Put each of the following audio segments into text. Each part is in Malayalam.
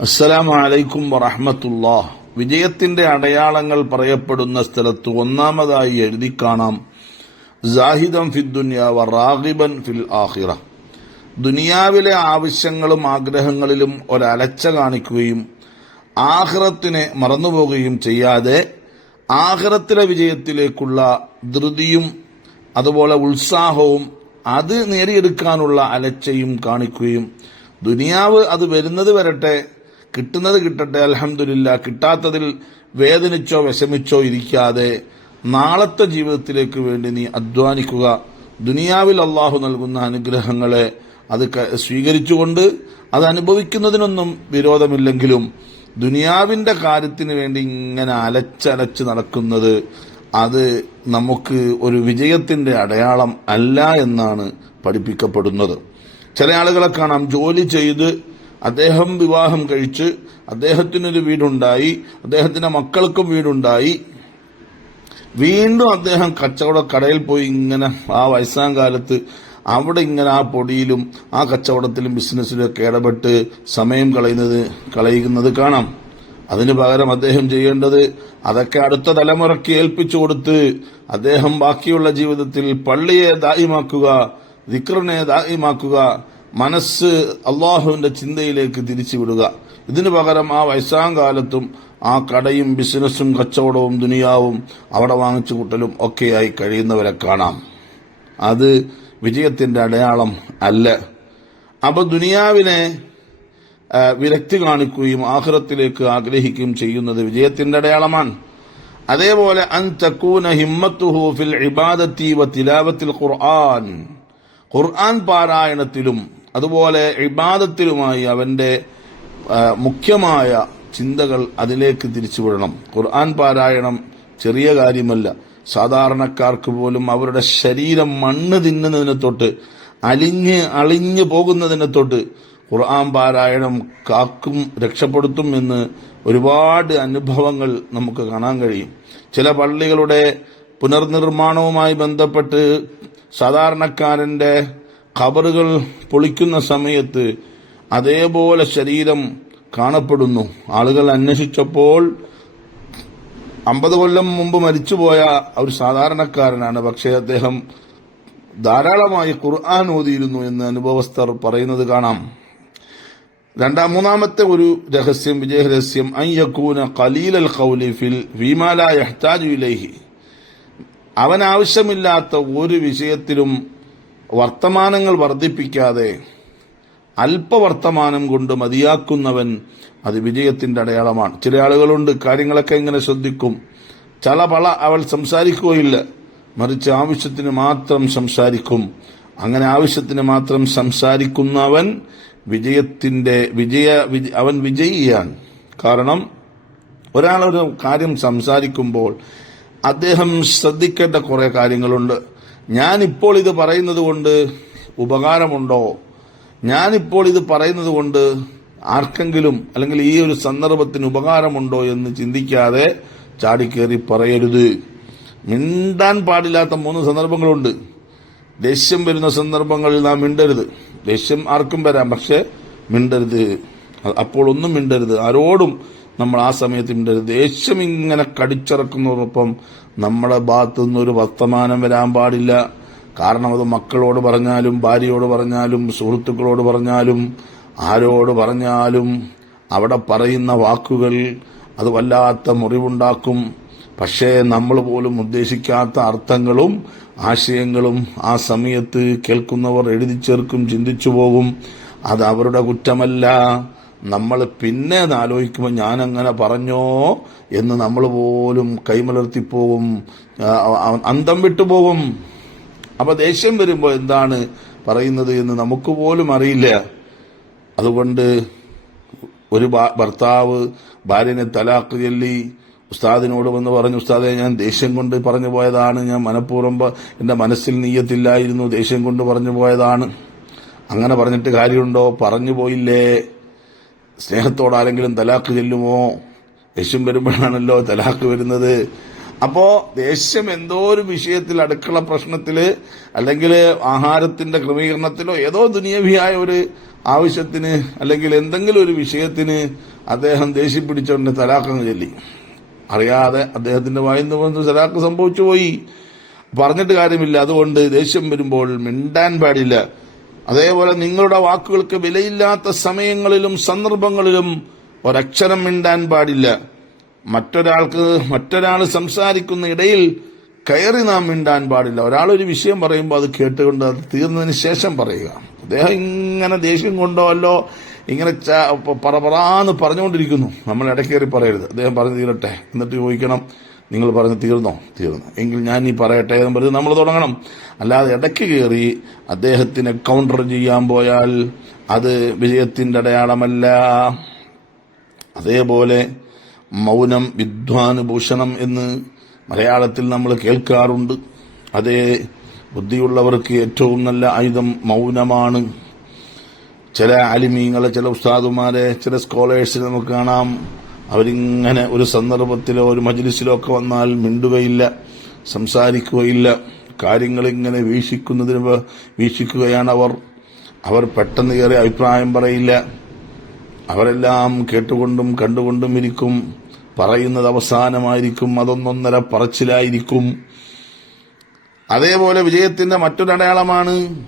അസ്സലാമു അലൈക്കും വറഹമത്തുല്ലാ വിജയത്തിന്റെ അടയാളങ്ങൾ പറയപ്പെടുന്ന സ്ഥലത്ത് ഒന്നാമതായി എഴുതി കാണാം. ജാഹിദം ഫിദ് ദുനിയ വ റാഗിബൻ ഫിൽ ആഹിറ ദുനിയാവിലെ ആവശ്യങ്ങളും ആഗ്രഹങ്ങളിലും ഒരലച്ച കാണിക്കുകയും ആഹ്റത്തിനെ മറന്നുപോകുകയും ചെയ്യാതെ ആഹ്റത്തിലെ വിജയത്തിലേക്കുള്ള ധൃതിയും അതുപോലെ ഉത്സാഹവും അത് നേടിയെടുക്കാനുള്ള അലച്ചയും കാണിക്കുകയും ദുനിയാവ് അത് വരുന്നത് വരട്ടെ കിട്ടുന്നത് കിട്ടട്ടെ അലഹമില്ല കിട്ടാത്തതിൽ വേദനിച്ചോ വിഷമിച്ചോ ഇരിക്കാതെ നാളത്തെ ജീവിതത്തിലേക്ക് വേണ്ടി നീ അധ്വാനിക്കുക. ദുനിയാവിൽ അള്ളാഹു നൽകുന്ന അനുഗ്രഹങ്ങളെ അത് സ്വീകരിച്ചുകൊണ്ട് അത് അനുഭവിക്കുന്നതിനൊന്നും വിരോധമില്ലെങ്കിലും ദുനിയാവിന്റെ കാര്യത്തിന് വേണ്ടി ഇങ്ങനെ അലച്ചലച്ച് നടക്കുന്നത് അത് നമുക്ക് ഒരു വിജയത്തിന്റെ അടയാളം അല്ല എന്നാണ് പഠിപ്പിക്കപ്പെടുന്നത്. ചില ആളുകളെ കാണാം ജോലി ചെയ്ത് അദ്ദേഹം വിവാഹം കഴിച്ച് അദ്ദേഹത്തിനൊരു വീടുണ്ടായി അദ്ദേഹത്തിന്റെ മക്കൾക്കും വീടുണ്ടായി. വീണ്ടും അദ്ദേഹം കച്ചവട കടയിൽ പോയി ഇങ്ങനെ ആ വയസ്സാം കാലത്ത് അവിടെ ഇങ്ങനെ ആ പൊടിയിലും ആ കച്ചവടത്തിലും ബിസിനസ്സിലും ഒക്കെ ഇടപെട്ട് സമയം കളയുന്നത് കളയുന്നത് കാണാം. അതിനു പകരം അദ്ദേഹം ചെയ്യേണ്ടത് അതൊക്കെ അടുത്ത തലമുറയ്ക്ക് ഏൽപ്പിച്ചു കൊടുത്ത് അദ്ദേഹം ബാക്കിയുള്ള ജീവിതത്തിൽ പള്ളിയെ ദായിമാക്കുക ദിക്റിനെ ദായിമാക്കുക മനസ്സ് അള്ളാഹുവിന്റെ ചിന്തയിലേക്ക് തിരിച്ചുവിടുക. ഇതിനു പകരം ആ വയസ്സാം കാലത്തും ആ കടയും ബിസിനസ്സും കച്ചവടവും ദുനിയാവും അവിടെ വാങ്ങിച്ചു കൂട്ടലും ഒക്കെയായി കഴിയുന്നവരെ കാണാം. അത് വിജയത്തിന്റെ അടയാളം അല്ല. അപ്പൊ ദുനിയാവിനെ വിരക്തി കാണിക്കുകയും ആഹ്റത്തിലേക്ക് ആഗ്രഹിക്കുകയും ചെയ്യുന്നത് വിജയത്തിന്റെ അടയാളമാണ്. അതേപോലെ ഹിമ്മത്തുഹു ഫിൽ ഇബാദത്തി ഖുർആൻ. ഖുർആൻ പാരായണത്തിലും അതുപോലെ ഇബാദത്തിലുമായി അവന്റെ മുഖ്യമായ ചിന്തകൾ അതിലേക്ക് തിരിച്ചുവിടണം. ഖുർആൻ പാരായണം ചെറിയ കാര്യമല്ല. സാധാരണക്കാർക്ക് പോലും അവരുടെ ശരീരം മണ്ണ് തിന്നുന്നതിനെ തൊട്ട് അലിഞ്ഞ് അളിഞ്ഞു പോകുന്നതിനെ തൊട്ട് ഖുർആൻ പാരായണം കാക്കും രക്ഷപ്പെടുത്തും എന്ന് ഒരുപാട് അനുഭവങ്ങൾ നമുക്ക് കാണാൻ കഴിയും. ചില പള്ളികളുടെ പുനർനിർമ്മാണവുമായി ബന്ധപ്പെട്ട് സാധാരണക്കാരന്റെ ഖബറുകൾ പൊളിക്കുന്ന സമയത്ത് അതേപോലെ ശരീരം കാണപ്പെടുന്നു. ആളുകൾ അന്വേഷിച്ചപ്പോൾ അമ്പത് കൊല്ലം മുമ്പ് മരിച്ചുപോയ ഒരു സാധാരണക്കാരനാണ്. പക്ഷേ അദ്ദേഹം ധാരാളമായി ഖുർആൻ ഓതിയിരുന്നു എന്ന് അനുഭവസ്ഥർ പറയുന്നത് കാണാം. രണ്ടാം മൂന്നാമത്തെ ഒരു രഹസ്യം വിജയരഹസ്യം അയ്യക്കൂന കലീലൽ ഖൗലി ഫിൽ ഫീമാല യഹ്താജു ഇലൈഹി. അവൻ ആവശ്യമില്ലാത്ത ഒരു വിഷയത്തിലും വർത്തമാനങ്ങൾ വർദ്ധിപ്പിക്കാതെ അല്പവർത്തമാനം കൊണ്ട് മതിയാക്കുന്നവൻ അത് വിജയത്തിന്റെ അടയാളമാണ്. ചില ആളുകളുണ്ട് കാര്യങ്ങളൊക്കെ എങ്ങനെ ശ്രദ്ധിക്കും. ചളപള അവൾ സംസാരിക്കുകയില്ല. മറിച്ച് ആവശ്യത്തിന് മാത്രം സംസാരിക്കും. അങ്ങനെ ആവശ്യത്തിന് മാത്രം സംസാരിക്കുന്നവൻ വിജയത്തിന്റെ വിജയ അവൻ വിജയിയാണ്. കാരണം ഒരാളൊരു കാര്യം സംസാരിക്കുമ്പോൾ അദ്ദേഹം ശ്രദ്ധിക്കേണ്ട കുറെ കാര്യങ്ങളുണ്ട്. ഞാനിപ്പോൾ ഇത് പറയുന്നത് കൊണ്ട് ഉപകാരമുണ്ടോ? ഞാനിപ്പോൾ ഇത് പറയുന്നത് കൊണ്ട് ആർക്കെങ്കിലും അല്ലെങ്കിൽ ഈ ഒരു സന്ദർഭത്തിന് ഉപകാരമുണ്ടോ എന്ന് ചിന്തിക്കാതെ ചാടിക്കേറി പറയരുത്. മിണ്ടാൻ പാടില്ലാത്ത മൂന്ന് സന്ദർഭങ്ങളുണ്ട്. ദേഷ്യം വരുന്ന സന്ദർഭങ്ങളിൽ നാം മിണ്ടരുത്. ദേഷ്യം ആർക്കും വരാം പക്ഷെ മിണ്ടരുത്. അപ്പോൾ ഒന്നും മിണ്ടരുത്. ആരോടും നമ്മൾ ആ സമയത്ത് മിണ്ടരുത്. ദേഷ്യം ഇങ്ങനെ കടിച്ചിറക്കുന്നതോടൊപ്പം നമ്മുടെ ഭാഗത്തു നിന്നൊരു വർത്തമാനം വരാൻ പാടില്ല. കാരണം അത് മക്കളോട് പറഞ്ഞാലും ഭാര്യയോട് പറഞ്ഞാലും സുഹൃത്തുക്കളോട് പറഞ്ഞാലും ആരോട് പറഞ്ഞാലും അവിടെ പറയുന്ന വാക്കുകൾ അത് വല്ലാത്ത മുറിവുണ്ടാക്കും. പക്ഷേ നമ്മൾ പോലും ഉദ്ദേശിക്കാത്ത അർത്ഥങ്ങളും ആശയങ്ങളും ആ സമയത്ത് കേൾക്കുന്നവർ എഴുതി ചേർക്കും ചിന്തിച്ചു പോകും. അത് അവരുടെ കുറ്റമല്ല. നമ്മൾ പിന്നെ ആലോചിക്കുമ്പോൾ ഞാൻ അങ്ങനെ പറഞ്ഞോ എന്ന് നമ്മൾ പോലും കൈമലർത്തിപ്പോവും അന്തം വിട്ടുപോകും അപ്പൊ ദേഷ്യം വരുമ്പോൾ എന്താണ് പറയുന്നത് എന്ന് നമുക്ക് പോലും അറിയില്ല. അതുകൊണ്ട് ഒരു ഭർത്താവ് ഭാര്യനെ തലാക്ക് ചൊല്ലി ഉസ്താദിനോട് വന്ന് പറഞ്ഞു ഉസ്താദെ ഞാൻ ദേഷ്യം കൊണ്ട് പറഞ്ഞു പോയതാണ്. ഞാൻ മനഃപൂർവം എന്റെ മനസ്സിൽ നീയത്തില്ലായിരുന്നു. ദേഷ്യം കൊണ്ട് പറഞ്ഞു പോയതാണ്. അങ്ങനെ പറഞ്ഞിട്ട് കാര്യമുണ്ടോ? പറഞ്ഞു പോയില്ലേ. സ്നേഹത്തോട് ആരെങ്കിലും തലാക്ക് ചെല്ലുമോ? ദേഷ്യം വരുമ്പോഴാണല്ലോ തലാക്ക് വരുന്നത്. അപ്പോ ദേഷ്യം എന്തോ ഒരു വിഷയത്തിൽ അടുക്കള പ്രശ്നത്തിൽ അല്ലെങ്കിൽ ആഹാരത്തിന്റെ ക്രമീകരണത്തിലോ ഏതോ ദുനിയവിയായ ഒരു ആവശ്യത്തിന് അല്ലെങ്കിൽ എന്തെങ്കിലും ഒരു വിഷയത്തിന് അദ്ദേഹം ദേഷ്യം പിടിച്ചവന്റെ തലാക്കങ്ങ് ചൊല്ലി. അറിയാതെ അദ്ദേഹത്തിന്റെ വായിന്ന് വന്ന് തലാക്ക് സംഭവിച്ചു പോയി. പറഞ്ഞിട്ട് കാര്യമില്ല. അതുകൊണ്ട് ദേഷ്യം വരുമ്പോൾ മിണ്ടാൻ പാടില്ല. അതേപോലെ നിങ്ങളുടെ വാക്കുകൾക്ക് വിലയില്ലാത്ത സമയങ്ങളിലും സന്ദർഭങ്ങളിലും ഒരക്ഷരം മിണ്ടാൻ പാടില്ല. മറ്റൊരാൾക്ക് മറ്റൊരാൾ സംസാരിക്കുന്ന ഇടയിൽ കയറി നാം മിണ്ടാൻ പാടില്ല. ഒരാൾ ഒരു വിഷയം പറയുമ്പോൾ അത് കേട്ടുകൊണ്ട് അത് തീർന്നതിന് ശേഷം പറയുക. അദ്ദേഹം ഇങ്ങനെ ദേഷ്യം കൊണ്ടോ അല്ലോ ഇങ്ങനെ പറ പറഞ്ഞുകൊണ്ടിരിക്കുന്നു. നമ്മൾ ഇടയ്ക്കേറി പറയരുത്. അദ്ദേഹം പറഞ്ഞു തീരട്ടെ എന്നിട്ട് ചോദിക്കണം നിങ്ങൾ പറഞ്ഞ് തീർന്നോ? തീർന്നു. എങ്കിൽ ഞാൻ ഈ പറയട്ടെ എന്ന് പറഞ്ഞ് നമ്മൾ തുടങ്ങണം. അല്ലാതെ ഇടയ്ക്ക് കയറി അദ്ദേഹത്തിനെ കൗണ്ടർ ചെയ്യാൻ പോയാൽ അത് വിജയത്തിന്റെ അടയാളമല്ല. അതേപോലെ മൗനം വിദ്വാനുഭൂഷണം എന്ന് മലയാളത്തിൽ നമ്മൾ കേൾക്കാറുണ്ട്. അതേ ബുദ്ധിയുള്ളവർക്ക് ഏറ്റവും നല്ല ആയുധം മൗനമാണ്. ചില അലിമീങ്ങളെ ചില ഉസ്താദുമാരെ ചില സ്കോളേഴ്സിനെ നമുക്ക് കാണാം. അവരിങ്ങനെ ഒരു സന്ദർഭത്തിലോ ഒരു മജലിസിലോ ഒക്കെ വന്നാൽ മിണ്ടുകയില്ല സംസാരിക്കുകയില്ല കാര്യങ്ങൾ ഇങ്ങനെ വീക്ഷിക്കുന്നതിന് വീക്ഷിക്കുകയാണ് അവർ. അവർ പെട്ടെന്ന് കയറി അഭിപ്രായം പറയില്ല. അവരെല്ലാം കേട്ടുകൊണ്ടും കണ്ടുകൊണ്ടും ഇരിക്കും. പറയുന്നത് അവസാനമായിരിക്കും അതൊന്നൊന്നര പറച്ചിലായിരിക്കും. അതേപോലെ വിജയത്തിന്റെ മറ്റൊരടയാളമാണ്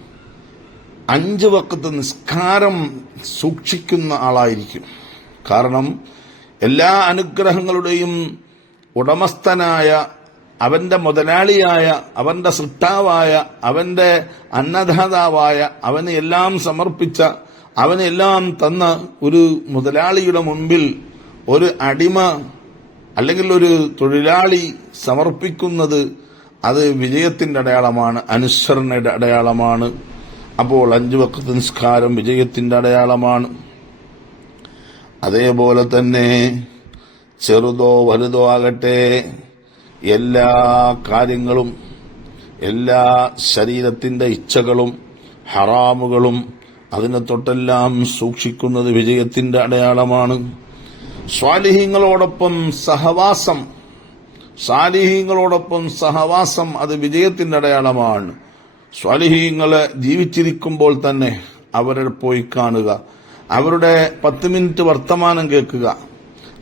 അഞ്ച് വക്കത്ത് നിസ്കാരം സൂക്ഷിക്കുന്ന ആളായിരിക്കും. കാരണം എല്ലാ അനുഗ്രഹങ്ങളുടെയും ഉടമസ്ഥനായ അവന്റെ മുതലാളിയായ അവന്റെ സൃഷ്ടാവായ അവന്റെ അന്നദാതാവായ അവന് എല്ലാം സമർപ്പിച്ച അവനെല്ലാം തന്ന ഒരു മുതലാളിയുടെ മുൻപിൽ ഒരു അടിമ അല്ലെങ്കിൽ ഒരു തൊഴിലാളി സമർപ്പിക്കുന്നത് അത് വിജയത്തിന്റെ അടയാളമാണ് അനുസരണയുടെ അടയാളമാണ്. അപ്പോൾ അഞ്ചു വക്കത്ത് നിസ്കാരം വിജയത്തിന്റെ അടയാളമാണ്. അതേപോലെ തന്നെ ചെറുതോ വലുതോ ആകട്ടെ എല്ലാ കാര്യങ്ങളും എല്ലാ ശരീരത്തിന്റെ ഇച്ഛകളും ഹറാമുകളും അതിനെ തൊട്ടെല്ലാം സൂക്ഷിക്കുന്നത് വിജയത്തിന്റെ അടയാളമാണ്. സ്വാലിഹ്യങ്ങളോടൊപ്പം സഹവാസം സാലിഹ്യങ്ങളോടൊപ്പം സഹവാസം അത് വിജയത്തിന്റെ അടയാളമാണ്. സ്വാലിഹ്യങ്ങളെ ജീവിച്ചിരിക്കുമ്പോൾ തന്നെ അവരെ പോയി കാണുക. അവരുടെ പത്ത് മിനിറ്റ് വർത്തമാനം കേൾക്കുക.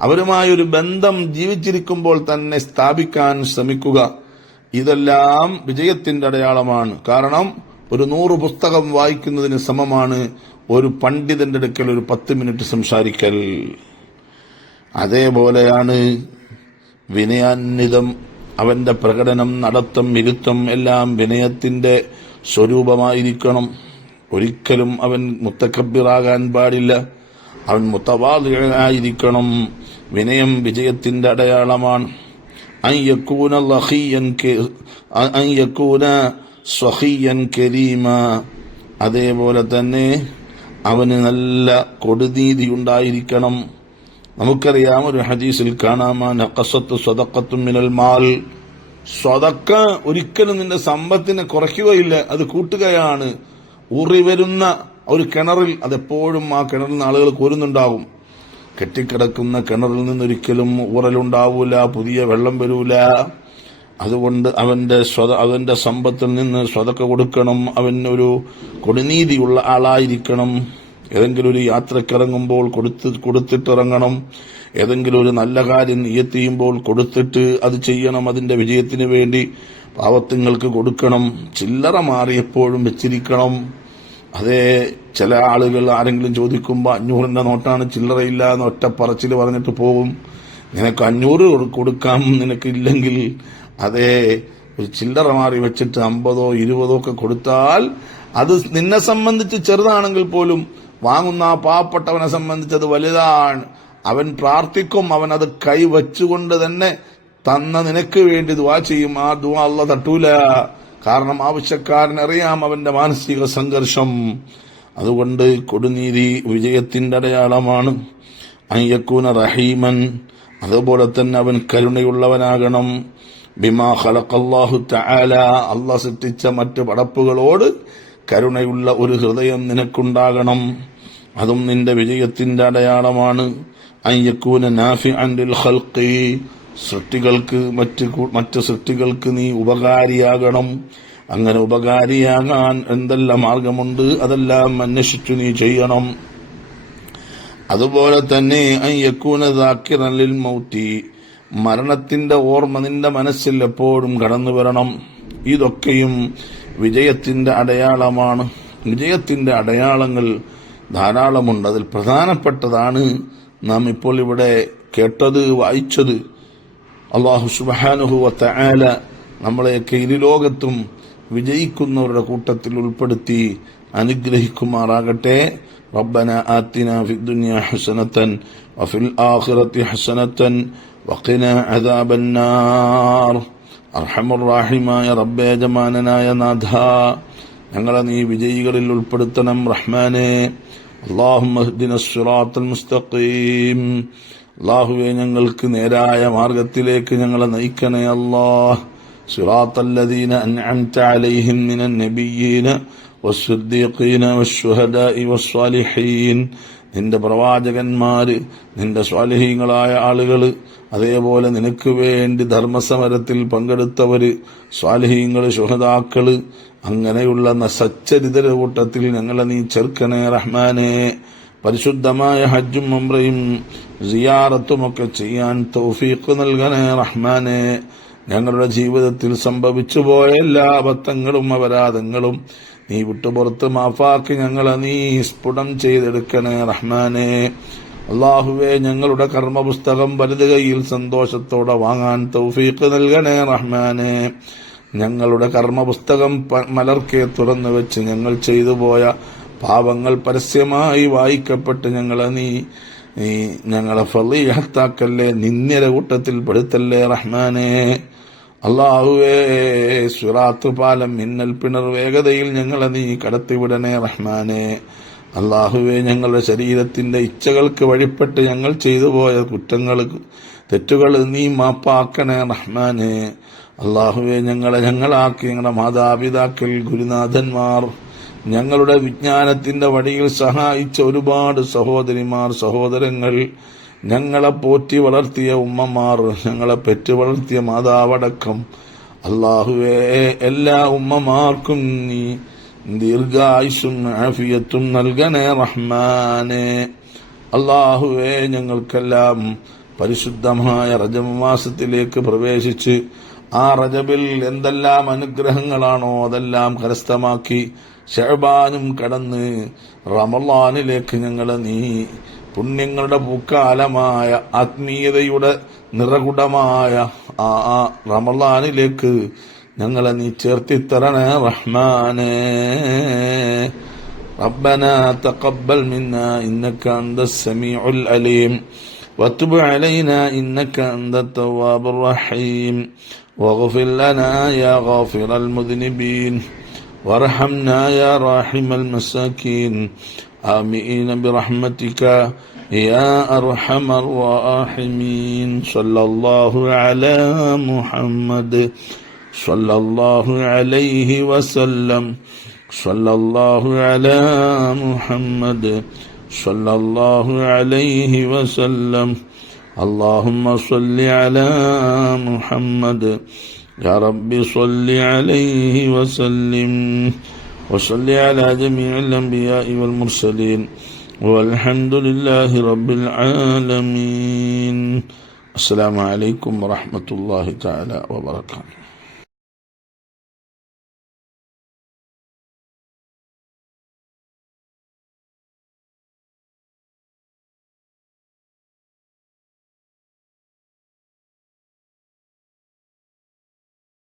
അവരുമായൊരു ബന്ധം ജീവിച്ചിരിക്കുമ്പോൾ തന്നെ സ്ഥാപിക്കാൻ ശ്രമിക്കുക. ഇതെല്ലാം വിജയത്തിന്റെ അടയാളമാണ്. കാരണം ഒരു നൂറ് പുസ്തകം വായിക്കുന്നതിന് സമമാണ് ഒരു പണ്ഡിതന്റെ അടുക്കൽ ഒരു പത്ത് മിനിറ്റ് സംസാരിക്കൽ. അതേപോലെയാണ് വിനയാന്വിതം അവന്റെ പ്രകടനം നടത്തം ഇരുത്തം എല്ലാം വിനയത്തിന്റെ സ്വരൂപമായിരിക്കണം. ഒരിക്കലും അവൻ മുത്തക്കബിറാകാൻ പാടില്ല. അവൻ മുത്തവാദിയായിരിക്കണം. വിനയം വിജയത്തിന്റെ അടയാളമാണ്. അതേപോലെ തന്നെ അവന് നല്ല കൊടുനീതി ഉണ്ടായിരിക്കണം. നമുക്കറിയാം ഒരു ഹദീസിൽ കാണാമാ നഖസത്ത് സ്വതക്കത്തും മിനൽ മാൽ. സ്വതക്ക ഒരിക്കലും നിന്റെ സമ്പത്തിനെ കുറയ്ക്കുകയില്ല അത് കൂട്ടുകയാണ്. ഊറി വരുന്ന ഒരു കിണറിൽ അതെപ്പോഴും ആ കിണറിൽ നിന്ന് ആളുകൾ കോരുന്നുണ്ടാവും കെട്ടിക്കിടക്കുന്ന കിണറിൽ നിന്നൊരിക്കലും ഊറലുണ്ടാവൂല പുതിയ വെള്ളം വരൂല. അതുകൊണ്ട് അവന്റെ സ്വത അവന്റെ സമ്പത്തിൽ നിന്ന് സ്വതക്ക കൊടുക്കണം. അവൻ ഒരു കൊടുനീതിയുള്ള ആളായിരിക്കണം. ഏതെങ്കിലും ഒരു യാത്രക്കിറങ്ങുമ്പോൾ കൊടുത്ത് കൊടുത്തിട്ടിറങ്ങണം. ഏതെങ്കിലും ഒരു നല്ല കാര്യം നിയത്ത് കൊടുത്തിട്ട് അത് ചെയ്യണം. അതിന്റെ വിജയത്തിന് വേണ്ടി പാവത്തുങ്ങൾക്ക് കൊടുക്കണം. ചില്ലറ മാറിയപ്പോഴും വെച്ചിരിക്കണം. അതേ ചില ആളുകൾ ആരെങ്കിലും ചോദിക്കുമ്പോൾ അഞ്ഞൂറിന്റെ നോട്ടാണ് ചില്ലറയില്ല എന്ന് ഒറ്റ പറച്ചിൽ പറഞ്ഞിട്ട് പോകും. നിനക്ക് അഞ്ഞൂറ് കൊടു- കൊടുക്കാം നിനക്കില്ലെങ്കിൽ അതേ ഒരു ചില്ലറ മാറി വെച്ചിട്ട് അമ്പതോ ഇരുപതോ ഒക്കെ കൊടുത്താൽ അത് നിന്നെ സംബന്ധിച്ച് ചെറുതാണെങ്കിൽ പോലും വാങ്ങുന്ന ആ പാവപ്പെട്ടവനെ സംബന്ധിച്ച് അത് വലുതാണ്. അവൻ പ്രാർത്ഥിക്കും അവൻ അത് കൈവച്ചുകൊണ്ട് തന്നെ തന്ന നിനക്ക് വേണ്ടി ദുവാ ചെയ്യും. ആ ദുവാ അല്ല തട്ടൂല. കാരണം ആവശ്യക്കാരനറിയാം അവന്റെ മാനസിക സംഘർഷം. അതുകൊണ്ട് കൊടുനീതി വിജയത്തിന്റെ അടയാളമാണ്. അയ്യക്കൂന റഹീമൻ അതുപോലെ തന്നെ അവൻ കരുണയുള്ളവനാകണം. ബിമാ ഖലഖല്ലാഹു തആല അള്ളാഹ് സൃഷ്ടിച്ച മറ്റു പടപ്പുകളോട് കരുണയുള്ള ഒരു ഹൃദയം നിനക്കുണ്ടാകണം. അതും നിന്റെ വിജയത്തിന്റെ അടയാളമാണ്. അയ്യക്കൂന നാഫി അൻഡിൽ ഖൽഖി സൃഷ്ടികൾക്ക് മറ്റ് മറ്റ് സൃഷ്ടികൾക്ക് നീ ഉപകാരിയാകണം. അങ്ങനെ ഉപകാരിയാകാൻ എന്തെല്ലാം മാർഗമുണ്ട് അതെല്ലാം അന്വേഷിച്ചു നീ ചെയ്യണം. അതുപോലെ തന്നെ യക്കൂനതാക്കിറലിൽ മൗത്തി മരണത്തിന്റെ ഓർമ്മ നിന്റെ മനസ്സിൽ എപ്പോഴും കടന്നു വരണം. ഇതൊക്കെയും വിജയത്തിന്റെ അടയാളമാണ്. വിജയത്തിന്റെ അടയാളങ്ങൾ ധാരാളമുണ്ട്. അതിൽ പ്രധാനപ്പെട്ടതാണ് നാം ഇപ്പോൾ ഇവിടെ കേട്ടത് വായിച്ചത്. അള്ളാഹു സുബാനുഹുവത്ത ആല നമ്മളെയൊക്കെ ഇരുലോകത്തും വിജയിക്കുന്നവരുടെ കൂട്ടത്തിൽ ഉൾപ്പെടുത്തി അനുഗ്രഹിക്കുമാറാകട്ടെ ربنا آتنا في الدنيا حسنة وفي الآخرة حسنة وقنا عذاب النار അർഹമുറാഹിമായ റബ്ബേ ജമാനനായ നാഥ ഞങ്ങളെ നീ വിജയികളിൽ ഉൾപ്പെടുത്തണം റഹ്മാനെ അള്ളാഹുദിന സുറാത്തൽ മുസ്തഖീം അള്ളാഹുവെ ഞങ്ങൾക്ക് നേരായ മാർഗത്തിലേക്ക് ഞങ്ങളെ നയിക്കണേ അല്ലാഹ് സുറാത്തല്ലദീന അൻഅംത അലൈഹിം മിനൻ നബിയ്യീന والصديقين والشهداء والصالحين നിന്റെ പ്രവാചകന്മാര് നിന്റെ സ്വാലിഹീങ്ങളായ ആളുകള് അതേപോലെ നിനക്ക് വേണ്ടി ധർമ്മസമരത്തിൽ പങ്കെടുത്തവര് സ്വാലിഹീങ്ങള് ശുഹതാക്കള് അങ്ങനെയുള്ള സച്ചരിതര കൂട്ടത്തിൽ ഞങ്ങളെ നീ ചേർക്കണേ റഹ്മാനെ പരിശുദ്ധമായ ഹജ്ജും ഉംറയും സിയാറത്തുമൊക്കെ ചെയ്യാൻ തൗഫീഖ് നൽകണേ റഹ്മാനെ. ഞങ്ങളുടെ ജീവിതത്തിൽ സംഭവിച്ചു പോയ എല്ലാ അബദ്ധങ്ങളും അപരാധങ്ങളും നീ വിട്ടുപുറത്ത് മാഫാക്കി ഞങ്ങളെ നീ സ്ഫുടം ചെയ്തെടുക്കണേ റഹ്മാനെ. അള്ളാഹുവെ ഞങ്ങളുടെ കർമ്മപുസ്തകം വലുത് കയ്യിൽ സന്തോഷത്തോടെ വാങ്ങാൻ തൗഫീഖ് നൽകണേ റഹ്മാനെ. ഞങ്ങളുടെ കർമ്മപുസ്തകം മലർക്കെ തുറന്നു വെച്ച് ഞങ്ങൾ ചെയ്തു പോയ പാപങ്ങൾ പരസ്യമായി വായിക്കപ്പെട്ട് ഞങ്ങളെ നീ നീ ഞങ്ങളെ ഫലീഹത്താക്കല്ലേ നിന്നിര കൂട്ടത്തിൽ പെടുത്തല്ലേ റഹ്മാനെ. അള്ളാഹുവേ സുറാത്ത് പാലം മിന്നൽ പിണർ വേഗതയിൽ ഞങ്ങളെ നീ കടത്തിവിടണേ റഹ്മാനെ. അള്ളാഹുവെ ഞങ്ങളുടെ ശരീരത്തിന്റെ ഇച്ഛകൾക്ക് വഴിപ്പെട്ട് ഞങ്ങൾ ചെയ്തു പോയ കുറ്റങ്ങൾ തെറ്റുകൾ നീ മാപ്പാക്കണേ റഹ്മാനെ. അള്ളാഹുവെ ഞങ്ങളെ ഞങ്ങളാക്കി ഞങ്ങളുടെ മാതാപിതാക്കൾ ഗുരുനാഥന്മാർ ഞങ്ങളുടെ വിജ്ഞാനത്തിന്റെ വഴിയിൽ സഹായിച്ച ഒരുപാട് സഹോദരിമാർ സഹോദരങ്ങൾ ഞങ്ങളെ പോറ്റി വളർത്തിയ ഉമ്മമാർ ഞങ്ങളെ പെറ്റു വളർത്തിയ മാതാവടക്കം. അള്ളാഹുവേ എല്ലാ ഉമ്മമാർക്കും നീ ദീർഘായുസും ആഫിയത്തും നൽകണേ റഹ്മാനെ. അള്ളാഹുവേ ഞങ്ങൾക്കെല്ലാം പരിശുദ്ധമായ റജബ് മാസത്തിലേക്ക് പ്രവേശിച്ച് ആ റജബിൽ എന്തെല്ലാം അനുഗ്രഹങ്ങളാണോ അതെല്ലാം കരസ്ഥമാക്കി ഷഹബാനും കടന്ന് റമലാനിലേക്ക് ഞങ്ങളെ നീ പുണ്യങ്ങളുടെ പൂക്കാലമായ ആത്മീയതയുടെ നിറകുടമായ ആ റമലാനിലേക്ക് ഞങ്ങളെ നീ ചേർത്തിത്തരണേ റഹ്മാനേ ربنا تقبل منا إنك أنت السميع العليم وتب علينا إنك أنت التواب الرحيم واغفر لنا يا غافر المذنبين وارحمنا يا راحم المساكين. آمين برحمتك يا أرحم الراحمين. صلى الله على محمد. صلى الله عليه وسلم. صلى الله على محمد. صلى الله عليه وسلم. اللهم صل على محمد. يا رب صل عليه وسلم. وصل على جميع الأنبياء والمرسلين. والحمد لله رب العالمين. السلام عليكم ورحمة الله تعالى وبركاته.